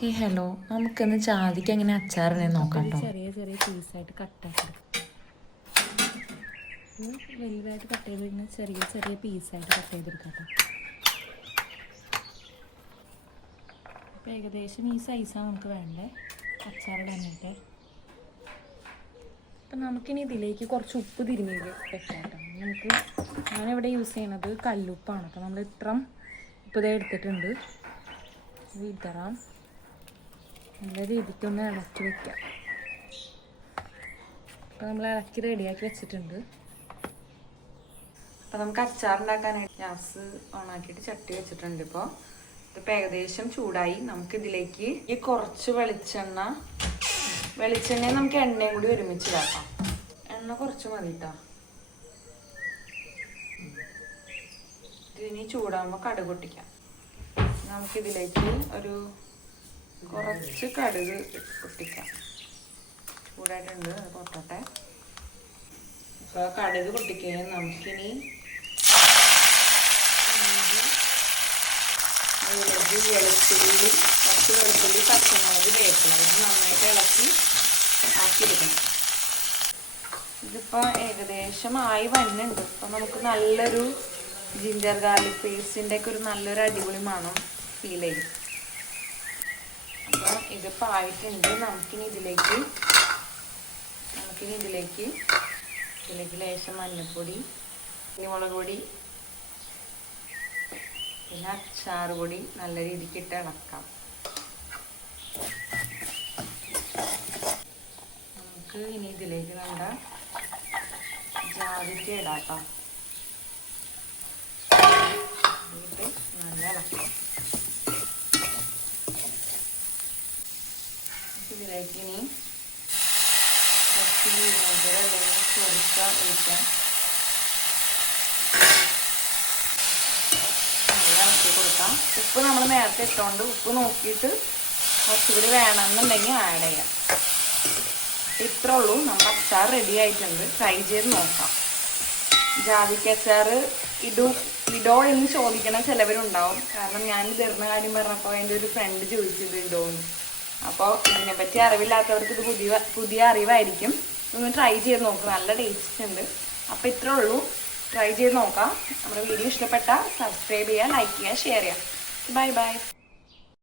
ഹേ hello, നമുക്കിന്ന് ജാതിക്ക് എങ്ങനെ അച്ചാറിനെ നോക്കാം കേട്ടോ. ചെറിയ ചെറിയ പീസായിട്ട് കട്ടാക്കി വലുതായിട്ട് കട്ട് ചെയ്തിരുന്ന ചെറിയ ചെറിയ പീസായിട്ട് കട്ട് ചെയ്തെടുക്കാം കേട്ടോ. അപ്പോൾ ഏകദേശം ഈ സൈസാണ് നമുക്ക് വേണ്ടേ അച്ചാറിടാനായിട്ട്. അപ്പം നമുക്കിനി ഇതിലേക്ക് കുറച്ച് ഉപ്പ് തിരുമ്മി വെക്കാം കേട്ടോ. ഞാനിവിടെ യൂസ് ചെയ്യണത് കല്ലുപ്പാണ്. അപ്പോൾ നമ്മൾ ഇത്ര ഉപ്പ് ഇതേ എടുത്തിട്ടുണ്ട്. വിതറാം, നല്ല രീതിക്കൊന്ന് ഇളക്കി വെക്കാം. അപ്പോൾ നമ്മൾ ഇളക്കി റെഡിയാക്കി വെച്ചിട്ടുണ്ട്. അപ്പോൾ നമുക്ക് അച്ചാറുണ്ടാക്കാനായിട്ട് ഗ്യാസ് ഓണാക്കിയിട്ട് ചട്ടി വെച്ചിട്ടുണ്ട്. ഇതിപ്പോൾ ഏകദേശം ചൂടായി. നമുക്കിതിലേക്ക് ഈ കുറച്ച് വെളിച്ചെണ്ണയും നമുക്ക് എണ്ണയും കൂടി ഒരുമിച്ച് ഇടാക്കാം. എണ്ണ കുറച്ച് മതി കേട്ടോ. ഇതിനി ചൂടാകുമ്പോൾ കടുക് പൊട്ടിക്കാം. നമുക്കിതിലേക്ക് ഒരു കുറച്ച് കടുക് പൊട്ടിക്കാം. ചൂടായിട്ടുണ്ട്, അത് പൊട്ടട്ടെ. അപ്പോൾ കടുക് പൊട്ടിക്കഴിഞ്ഞാൽ നമുക്കിനി വെളുത്തുള്ളി, കുറച്ച് വെളുത്തുള്ളി, പച്ചമുളക്, വേപ്പില ഇത് നന്നായിട്ട് ഇളക്കി ആക്കിയെടുക്കണം. ഇതിപ്പോൾ ഏകദേശം ആയി വന്നുണ്ട്. അപ്പം നമുക്ക് നല്ലൊരു ജിഞ്ചർ ഗാർലിക് പേസ്റ്റിൻ്റെ ഒക്കെ ഒരു നല്ലൊരു അടിപൊളി മണം ഫീൽ ചെയ്യും. അപ്പോൾ ഇതിപ്പോൾ ആയിട്ടുണ്ട്. നമുക്കിനി ഇതിലേക്ക് ലേശം മഞ്ഞൾപ്പൊടി, മുളക് പൊടി, പിന്നെ അച്ചാർ പൊടി നല്ല രീതിക്ക് ഇട്ട് ഇളക്കാം. നമുക്ക് ഇനി ഇതിലേക്ക് നമ്മുടെ ജാതിക്ക ഇടാം. നല്ല ഇളക്കാം. ഇതിലേക്ക് ഇനി കുറച്ച് വിനെഗർ അല്ലെങ്കിൽ ചൊറിക്ക ഒഴിക്കാം. നല്ല ഇളക്കി കൊടുക്കാം. ഉപ്പ് നമ്മൾ നേരത്തെ ഇട്ടുകൊണ്ട് ഉപ്പ് നോക്കിയിട്ട് കുറച്ചുകൂടി വേണമെന്നുണ്ടെങ്കിൽ ആഡ് ചെയ്യാം. ഇത്രേ ഉള്ളൂ, നമ്മുടെ അച്ചാർ റെഡി ആയിട്ടുണ്ട്. ട്രൈ ചെയ്ത് നോക്കാം. ജാതിക്ക അച്ചാർ ഇടോ എന്ന് ചോദിക്കണ ചിലവരുണ്ടാവും. കാരണം ഞാൻ തരുന്ന കാര്യം പറഞ്ഞപ്പോൾ എൻ്റെ ഒരു ഫ്രണ്ട് ചോദിച്ചത് ഇടോന്ന്. അപ്പോൾ ഇതിനെപ്പറ്റി അറിവില്ലാത്തവർക്ക് ഇത് പുതിയ അറിവായിരിക്കും. ഒന്ന് ട്രൈ ചെയ്ത് നോക്കുക, നല്ല ടേസ്റ്റ് ഉണ്ട്. അപ്പോൾ ഇത്രേ ഉള്ളൂ, ട്രൈ ചെയ്ത് നോക്കാം. നമ്മുടെ വീഡിയോ ഇഷ്ടപ്പെട്ടാൽ സബ്സ്ക്രൈബ് ചെയ്യുക, ലൈക്ക് ചെയ്യുക, ഷെയർ ചെയ്യുക. Bye bye.